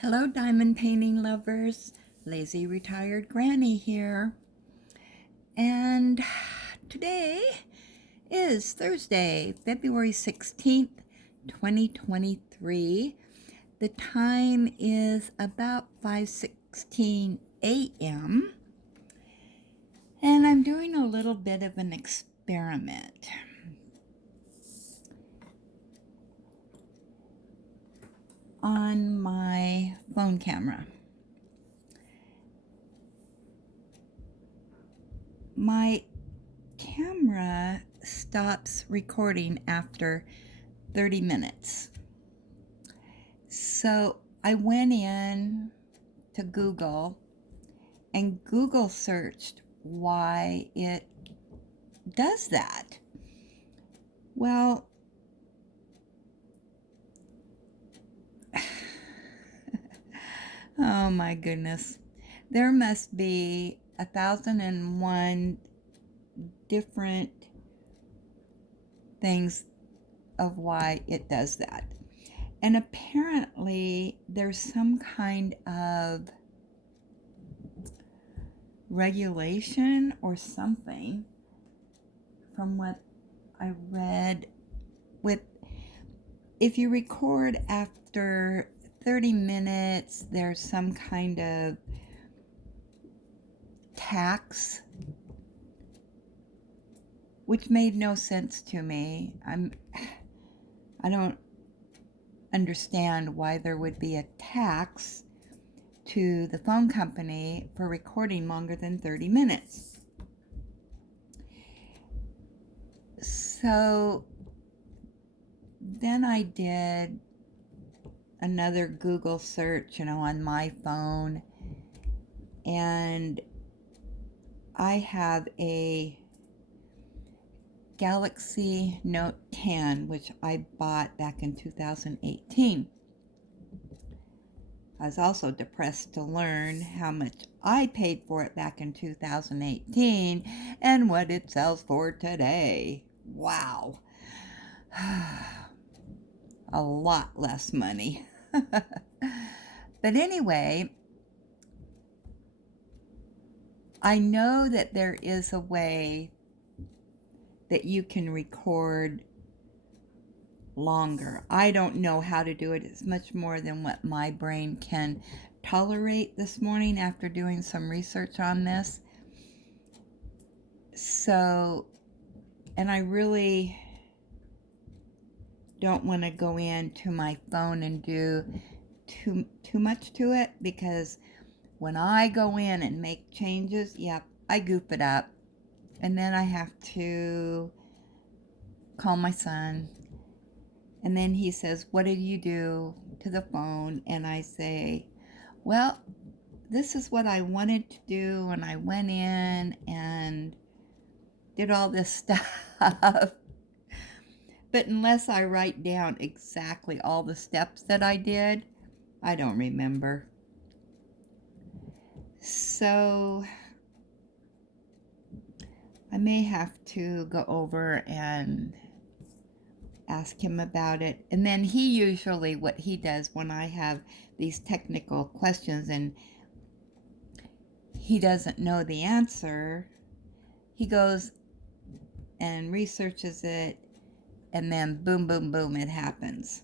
Hello, diamond painting lovers. Lazy Retired Granny here. And today is Thursday, February 16th, 2023. The time is about 5:16 a.m. And I'm doing a little bit of an experiment. On my phone camera. My camera stops recording after 30 minutes. So I went in to Google and Google searched why it does that. Well, oh my goodness. There must be 1,001 different things of why it does that. And apparently there's some kind of regulation or something from what I read with if you record after 30 minutes, there's some kind of tax, which made no sense to me. I don't understand why there would be a tax to the phone company for recording longer than 30 minutes. So then I did another Google search, on my phone, and I have a Galaxy Note 10, which I bought back in 2018. I was also depressed to learn how much I paid for it back in 2018 and what it sells for today. Wow. A lot less money. But anyway, I know that there is a way that you can record longer. I don't know how to do it. It's much more than what my brain can tolerate this morning after doing some research on this. So, and I really don't want to go into my phone and do too much to it, because when I go in and make changes, I goof it up. And then I have to call my son. And then he says, "What did you do to the phone?" And I say, "Well, this is what I wanted to do." And I went in and did all this stuff. But unless I write down exactly all the steps that I did, I don't remember. So I may have to go over and ask him about it. And then he usually, what he does when I have these technical questions and he doesn't know the answer, he goes and researches it, and then boom, boom, boom, it happens.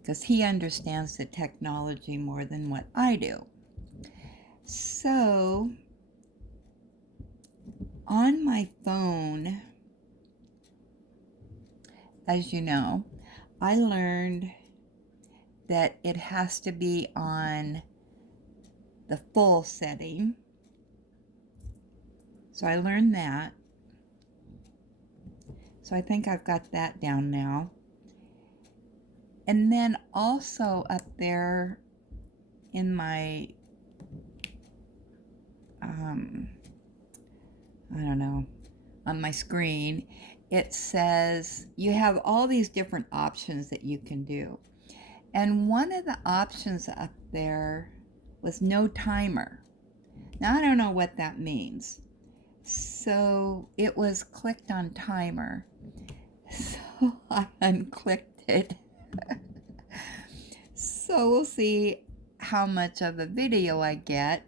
Because he understands the technology more than what I do. So, on my phone, as you know, I learned that it has to be on the full setting. So I learned that. So I think I've got that down now. And then also up there in my, on my screen, it says you have all these different options that you can do. And one of the options up there was no timer. Now, I don't know what that means. So it was clicked on timer. So I unclicked it. So we'll see how much of a video I get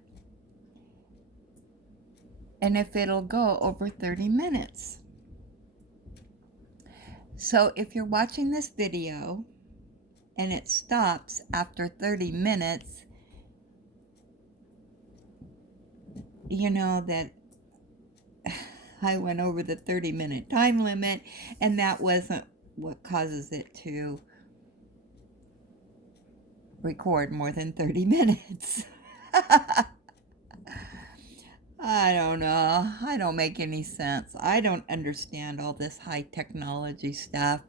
and if it'll go over 30 minutes. So if you're watching this video and it stops after 30 minutes, you know that I went over the 30-minute time limit, and that wasn't what causes it to record more than 30 minutes. I don't know. I don't make any sense. I don't understand all this high technology stuff.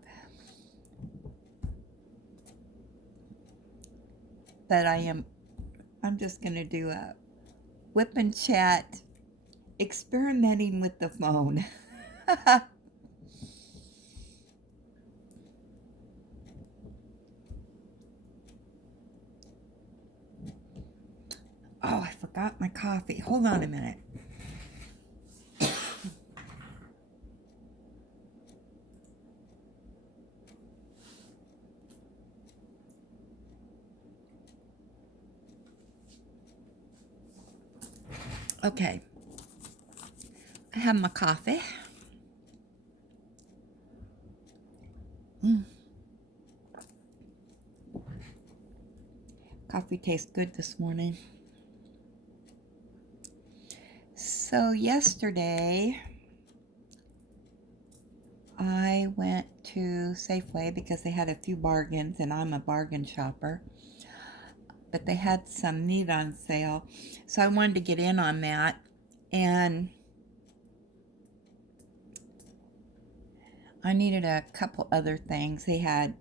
But I'm just going to do a whip and chat experimenting with the phone. Oh, I forgot my coffee. Hold on a minute. Okay. I have my coffee. Coffee tastes good this morning. So yesterday, I went to Safeway because they had a few bargains, and I'm a bargain shopper. But they had some meat on sale, so I wanted to get in on that. And I needed a couple other things. They had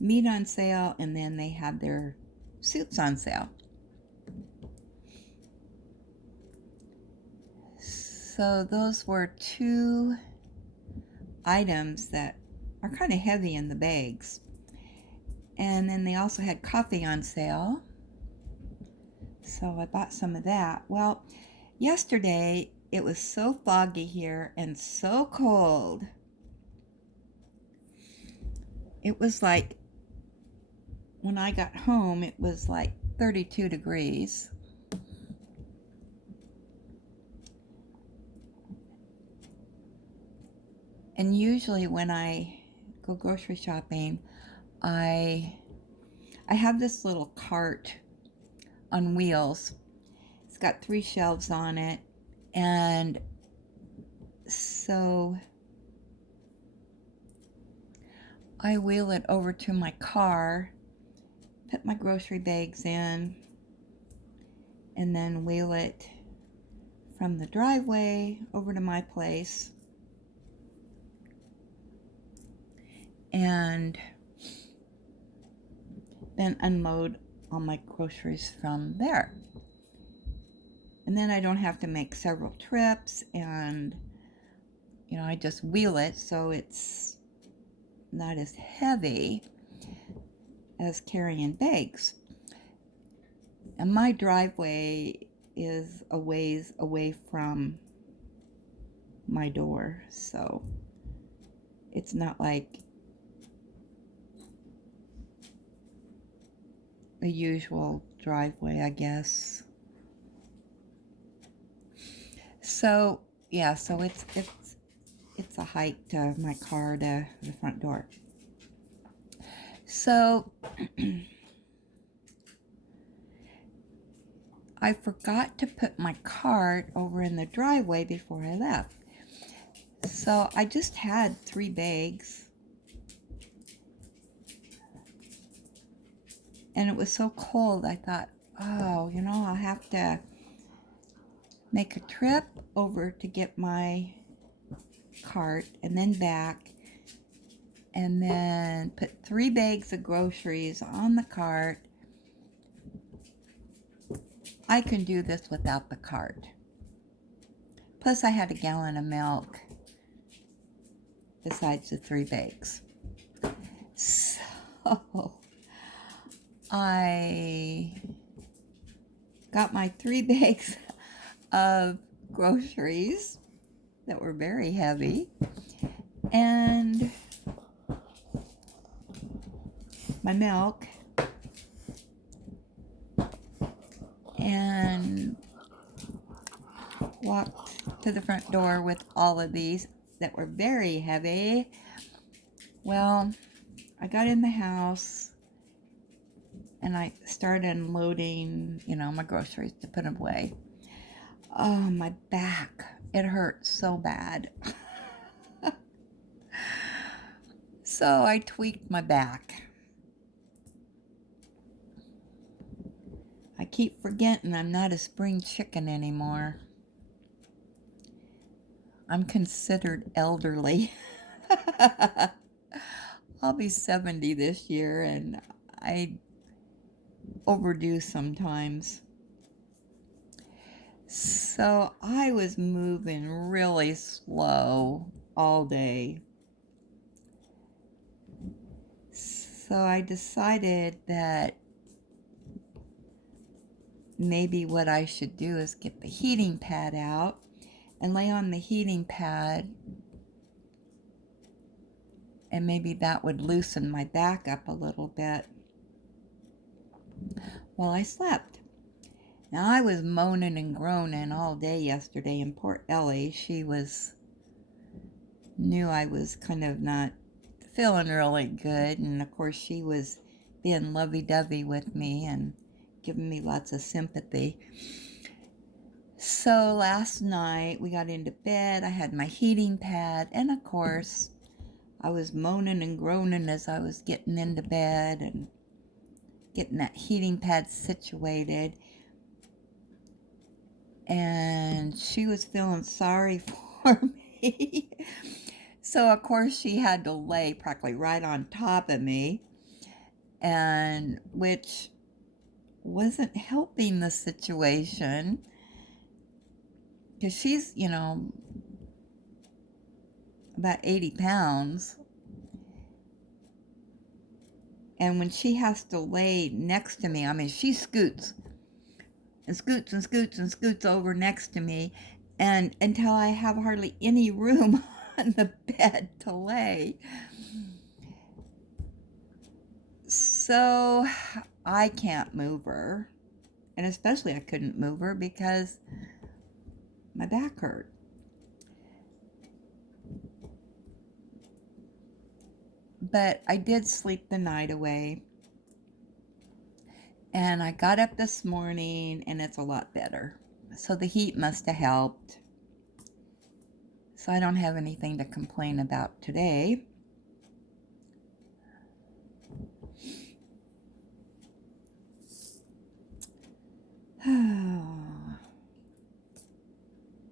meat on sale, and then they had their soups on sale. So those were two items that are kind of heavy in the bags. And then they also had coffee on sale. So I bought some of that. Well, yesterday it was so foggy here and so cold. It was like, when I got home, it was like 32 degrees. And usually when I go grocery shopping, I have this little cart on wheels. It's got 3 shelves on it. And so I wheel it over to my car, put my grocery bags in, and then wheel it from the driveway over to my place. And then unload all my groceries from there. And then I don't have to make several trips, and I just wheel it so it's not as heavy as carrying bags. And my driveway is a ways away from my door, so it's not like a usual driveway, I guess. So yeah, so it's a hike to my car to the front door. So I forgot to put my cart over in the driveway before I left. So I just had 3 bags. And it was so cold, I thought, oh, I'll have to make a trip over to get my cart and then back, and then put 3 bags of groceries on the cart. I can do this without the cart. Plus I had a gallon of milk besides the 3 bags. So I got my 3 bags of groceries that were very heavy, and my milk, to the front door with all of these that were very heavy. Well, I got in the house and I started unloading, my groceries to put them away. Oh, my back. It hurt so bad. So I tweaked my back. I keep forgetting I'm not a spring chicken anymore. I'm considered elderly. I'll be 70 this year, and I overdo sometimes. So I was moving really slow all day. So I decided that maybe what I should do is get the heating pad out and lay on the heating pad, and maybe that would loosen my back up a little bit while I slept. Now, I was moaning and groaning all day yesterday, and poor Ellie, she knew I was kind of not feeling really good, and of course she was being lovey-dovey with me and giving me lots of sympathy. So last night we got into bed, I had my heating pad, and of course I was moaning and groaning as I was getting into bed and getting that heating pad situated. And she was feeling sorry for me. So, of course, she had to lay practically right on top of me, and which wasn't helping the situation, because she's, about 80 pounds. And when she has to lay next to me, she scoots and scoots and scoots and scoots over next to me, and until I have hardly any room on the bed to lay. So I can't move her, and especially I couldn't move her because my back hurt. But I did sleep the night away, and I got up this morning and it's a lot better. So the heat must have helped. So I don't have anything to complain about today.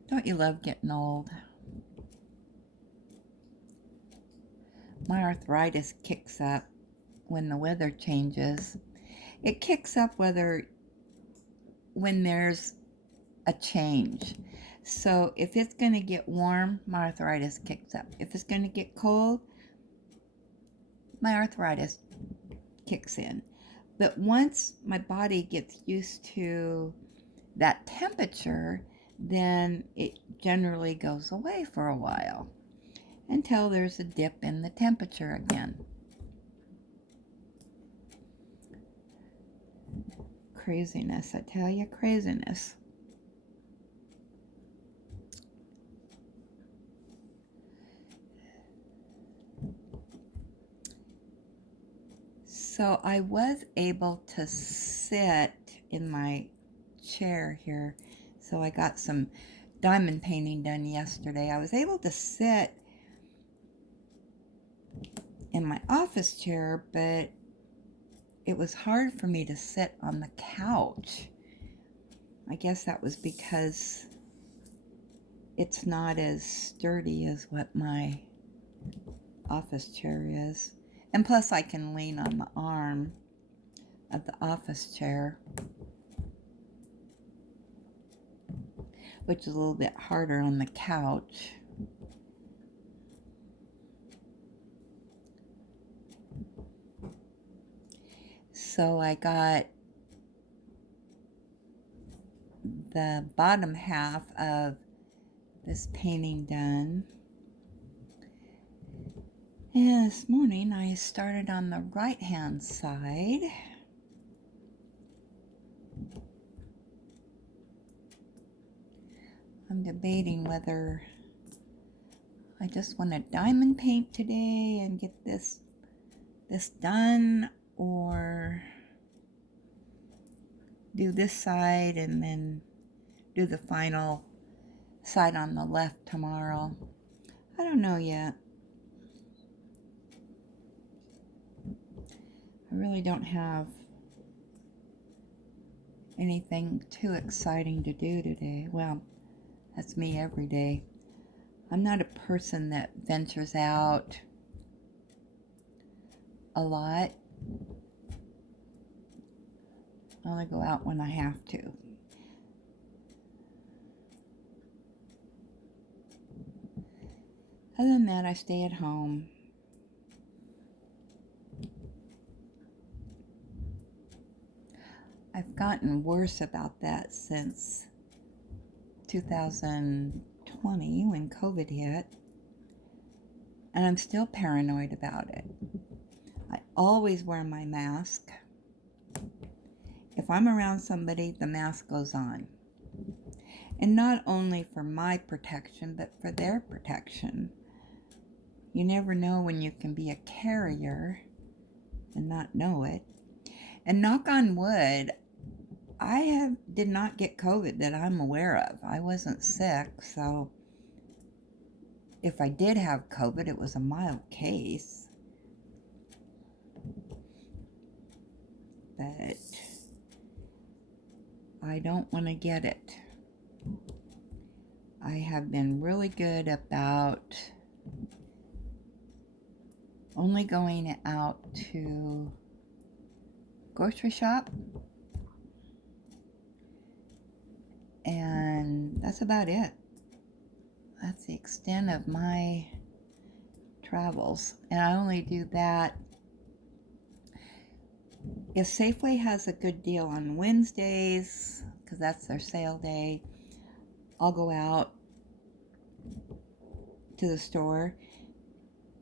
Don't you love getting old? My arthritis kicks up when the weather changes. It kicks up when there's a change. So if it's going to get warm, my arthritis kicks up. If it's going to get cold, my arthritis kicks in. But once my body gets used to that temperature, then it generally goes away for a while until there's a dip in the temperature again. Craziness, I tell you, craziness. So I was able to sit in my chair here. So I got some diamond painting done yesterday. I was able to sit in my office chair, but it was hard for me to sit on the couch. I guess that was because it's not as sturdy as what my office chair is. And plus I can lean on the arm of the office chair, which is a little bit harder on the couch. So I got the bottom half of this painting done. And this morning I started on the right hand side. I'm debating whether I just want to diamond paint today and get this done, or do this side and then do the final side on the left tomorrow. I don't know yet. I really don't have anything too exciting to do today. Well, that's me every day. I'm not a person that ventures out a lot. I only go out when I have to. Other than that, I stay at home. I've gotten worse about that since 2020 when COVID hit, and I'm still paranoid about it. I always wear my mask. If I'm around somebody, the mask goes on. And not only for my protection, but for their protection. You never know when you can be a carrier and not know it. And knock on wood, I did not get COVID that I'm aware of. I wasn't sick, so if I did have COVID, it was a mild case. But I don't want to get it. I have been really good about only going out to grocery shop, and that's about it. That's the extent of my travels, and I only do that if Safeway has a good deal on Wednesdays, because that's their sale day. I'll go out to the store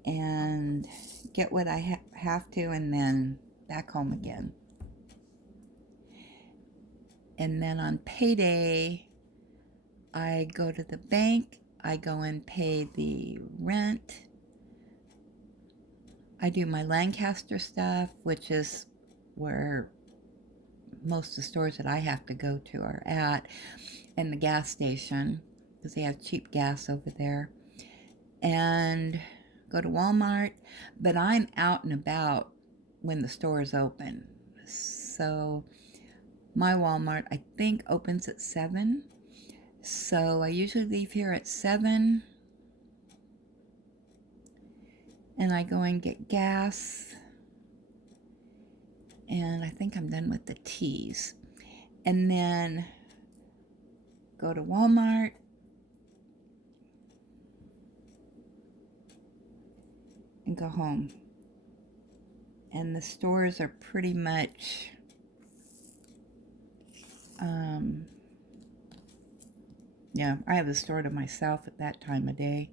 and get what I have to, and then back home again. And then on payday, I go to the bank, I go and pay the rent. I do my Lancaster stuff, which is where most of the stores that I have to go to are at, and the gas station, because they have cheap gas over there. And go to Walmart, but I'm out and about when the store is open. So my Walmart, I think, opens at 7. So I usually leave here at 7. And I go and get gas. And I think I'm done with the teas. And then go to Walmart. And go home. And the stores are pretty much yeah, I have the store to myself at that time of day.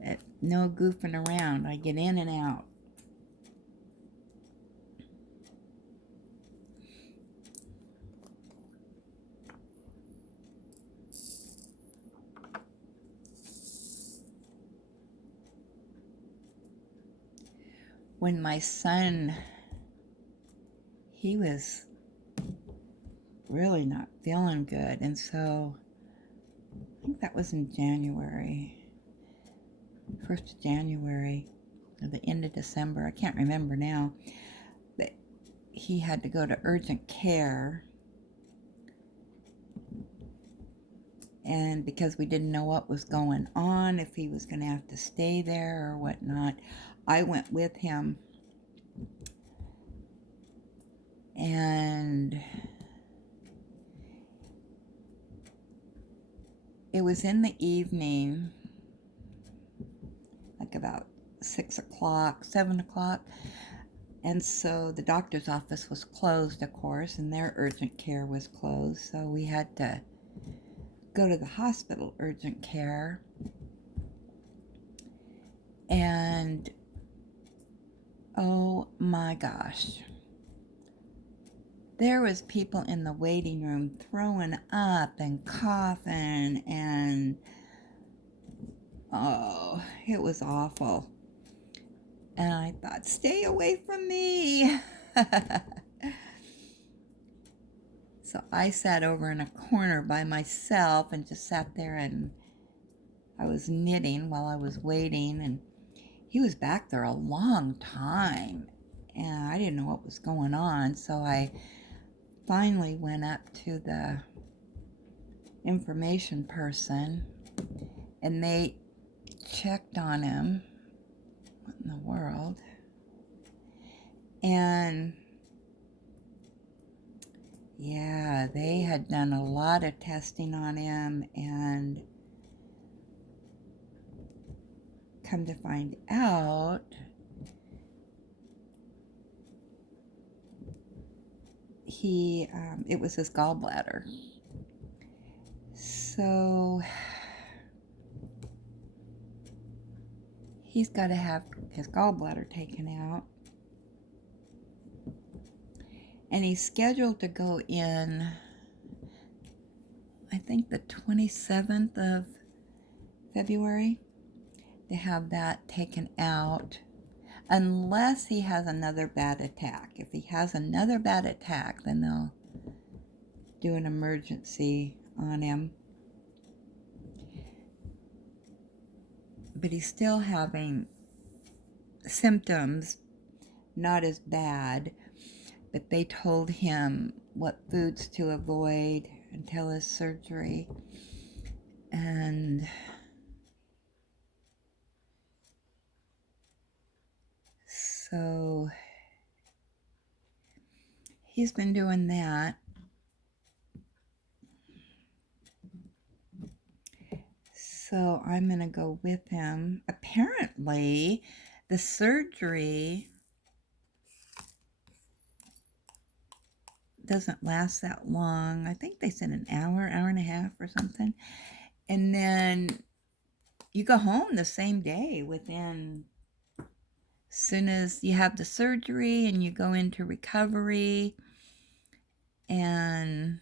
But no goofing around. I get in and out. When my son, he was really not feeling good, and so I think that was in January, 1st of January, or the end of December, I can't remember now, but he had to go to urgent care, and because we didn't know what was going on, if he was going to have to stay there or whatnot, I went with him, and it was in the evening, like about 6 o'clock, 7 o'clock, and so the doctor's office was closed, of course, and their urgent care was closed, so we had to go to the hospital urgent care, and Oh my gosh. There was people in the waiting room throwing up and coughing and oh, it was awful. And I thought, stay away from me. So I sat over in a corner by myself and just sat there, and I was knitting while I was waiting, and he was back there a long time, and I didn't know what was going on. So I finally went up to the information person, and they checked on him. What in the world? And yeah, they had done a lot of testing on him, and come to find out, it was his gallbladder. So he's got to have his gallbladder taken out. And he's scheduled to go in, I think, the 27th of February to have that taken out, unless he has another bad attack. If he has another bad attack, then they'll do an emergency on him. But he's still having symptoms, not as bad, but they told him what foods to avoid until his surgery. And so he's been doing that. So I'm going to go with him. Apparently, the surgery doesn't last that long. I think they said an hour, hour and a half or something. And then you go home the same day within, as soon as you have the surgery and you go into recovery, and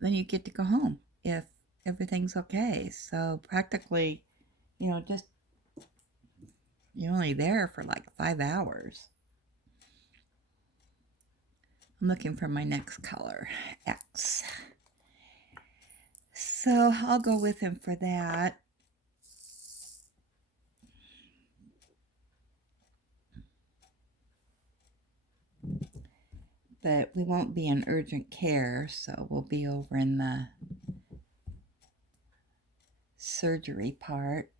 then you get to go home if everything's okay. So practically, just you're only there for like 5 hours. I'm looking for my next color, X. So I'll go with him for that. But we won't be in urgent care, so we'll be over in the surgery part.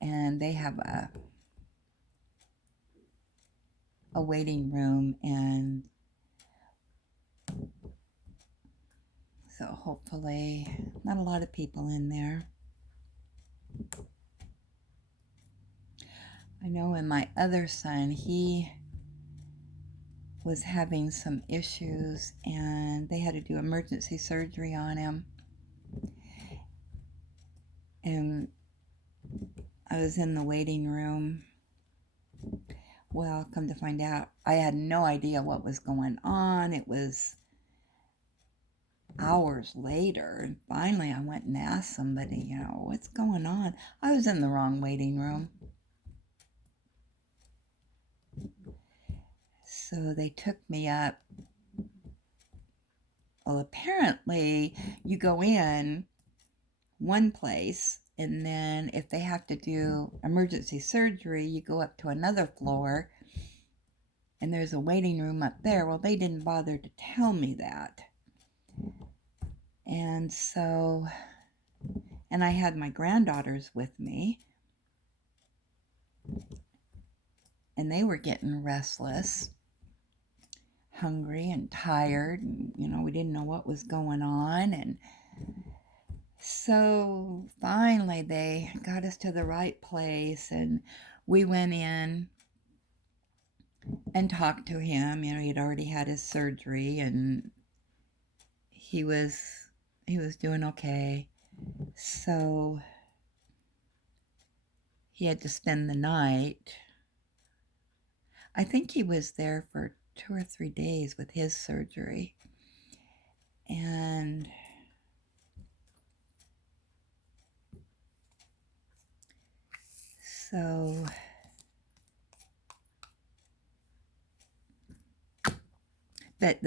And they have a waiting room, and so hopefully not a lot of people in there. I know in my other son, he was having some issues, and they had to do emergency surgery on him. And I was in the waiting room. Well, come to find out, I had no idea what was going on. It was hours later, and finally I went and asked somebody, what's going on? I was in the wrong waiting room. So they took me up. Well, apparently you go in one place, and then if they have to do emergency surgery, you go up to another floor, and there's a waiting room up there. Well, they didn't bother to tell me that. And so, and I had my granddaughters with me, and they were getting restless, hungry and tired, and we didn't know what was going on. And so finally they got us to the right place, and we went in and talked to him. He'd already had his surgery, and he was doing okay. So he had to spend the night. I think he was there for 2 or 3 days with his surgery. And so but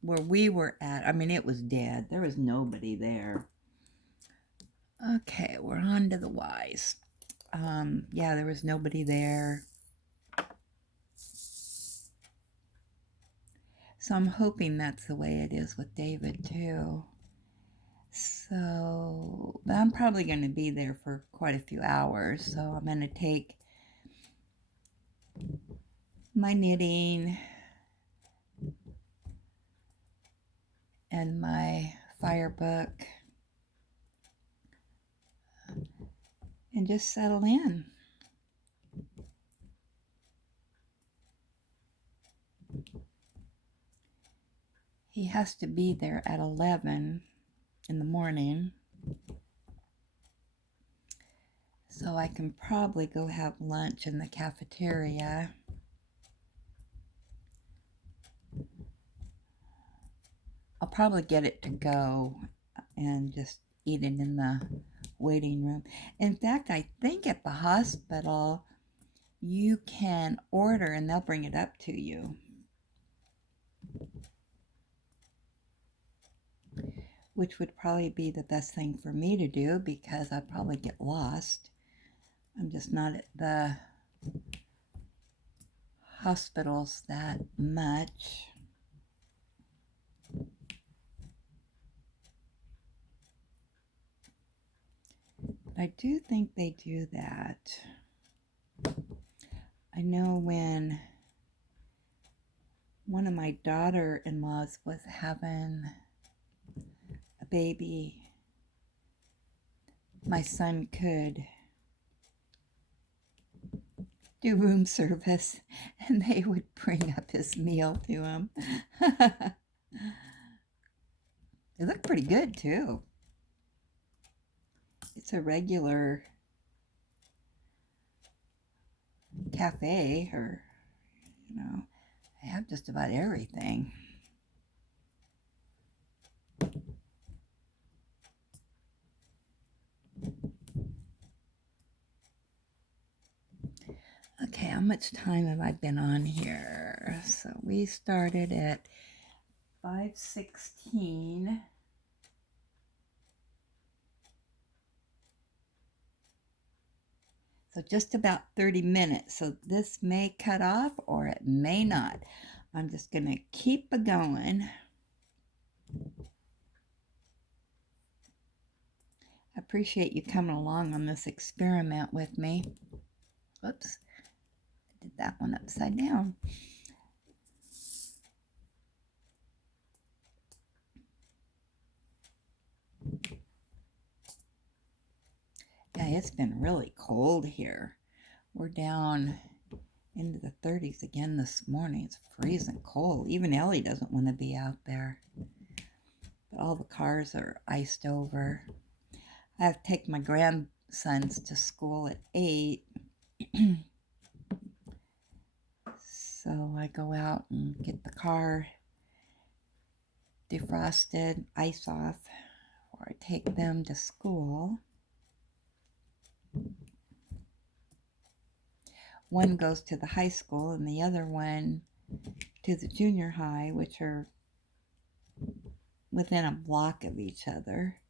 where we were at, I mean, it was dead. There was nobody there. Okay, we're on to the whys. Yeah, there was nobody there. So I'm hoping that's the way it is with David too. So, but I'm probably going to be there for quite a few hours. So I'm going to take my knitting and my fire book and just settle in. He has to be there at 11 in the morning. So I can probably go have lunch in the cafeteria. I'll probably get it to go and just eat it in the waiting room. In fact, I think at the hospital you can order and they'll bring it up to you, which would probably be the best thing for me to do because I'd probably get lost. I'm just not at the hospitals that much. But I do think they do that. I know when one of my daughter-in-laws was having a baby, my son could do room service and they would bring up his meal to him. It looked pretty good too. It's a regular cafe, or I have just about everything. Okay, how much time have I been on here? So we started at 5:16. So just about 30 minutes. So this may cut off or it may not. I'm just going to keep it going. I appreciate you coming along on this experiment with me. Whoops, I did that one upside down. Yeah, it's been really cold here. We're down into the 30s again this morning. It's freezing cold. Even Ellie doesn't want to be out there. But all the cars are iced over. I have to take my grandsons to school at 8. So I go out and get the car defrosted, ice off, before I take them to school. One goes to the high school and the other one to the junior high, which are within a block of each other.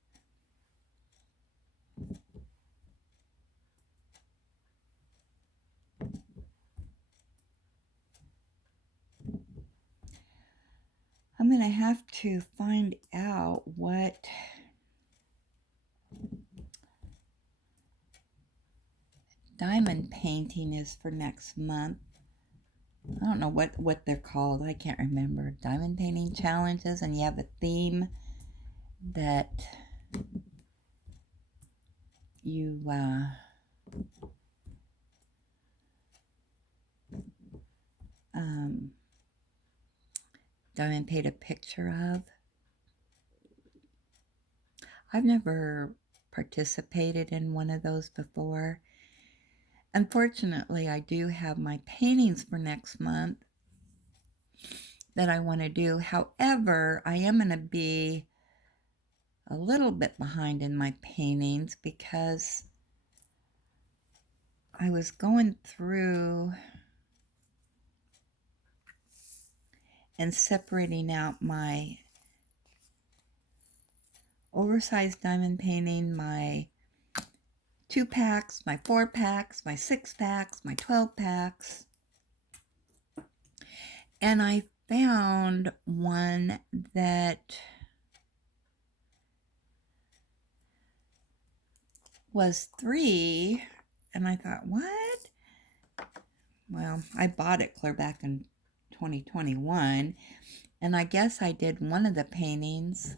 I'm going to have to find out what diamond painting is for next month. I don't know what they're called. I can't remember. Diamond painting challenges, and you have a theme that you diamond paint a picture of. I've never participated in one of those before, Unfortunately, I do have my paintings for next month that I want to do. However, I am going to be a little bit behind in my paintings because I was going through and separating out my oversized diamond painting, my 2-packs, my 4-packs, my 6-packs, my 12-packs. And I found one that was 3, and I thought, what? Well, I bought it clear back in 2021, and I guess I did one of the paintings.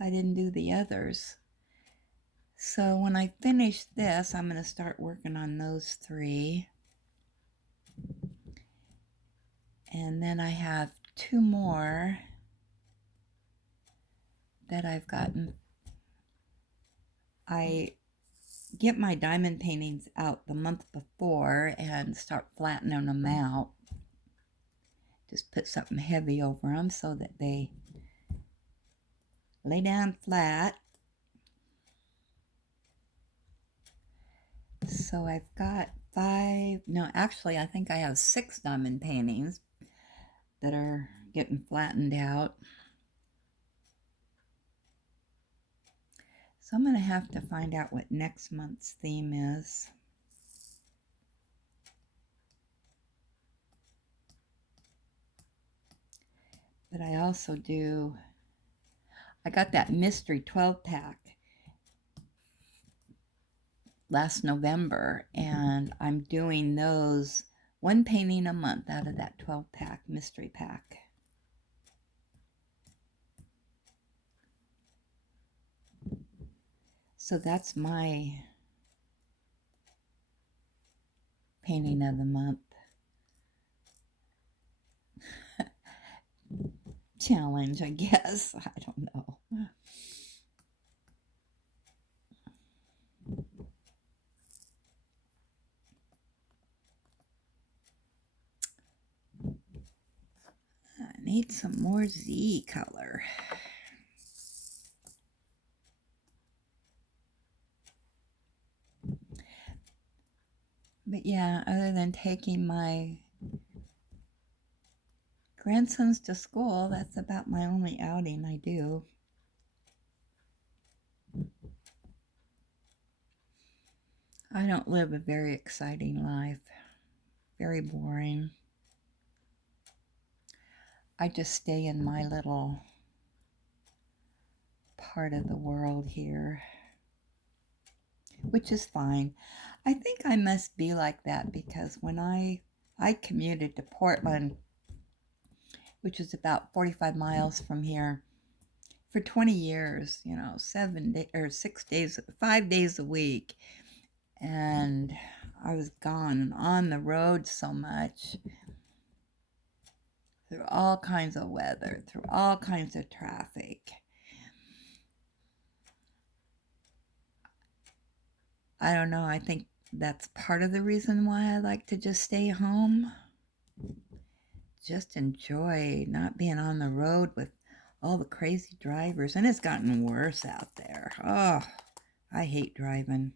I didn't do the others. So when I finish this, I'm going to start working on those 3. And then I have 2 more that I've gotten. I get my diamond paintings out the month before and start flattening them out. Just put something heavy over them so that they lay down flat. So I've got 5, no, actually I think I have 6 diamond paintings that are getting flattened out. So I'm going to have to find out what next month's theme is. But I also do, I got that mystery 12-pack last November, and I'm doing those, 1 painting a month out of that 12-pack mystery pack. So that's my painting of the month. Challenge, I guess. I don't know. I need some more Z color. But yeah, other than taking my grandsons to school, that's about my only outing I do. I don't live a very exciting life. Very boring. I just stay in my little part of the world here, which is fine. I think I must be like that because when I commuted to Portland, which is about 45 miles from here, for 20 years, 7 days or 6 days, 5 days a week. And I was gone and on the road so much, through all kinds of weather, through all kinds of traffic. I don't know, I think that's part of the reason why I like to just stay home. Just enjoy not being on the road with all the crazy drivers. And it's gotten worse out there. Oh, I hate driving.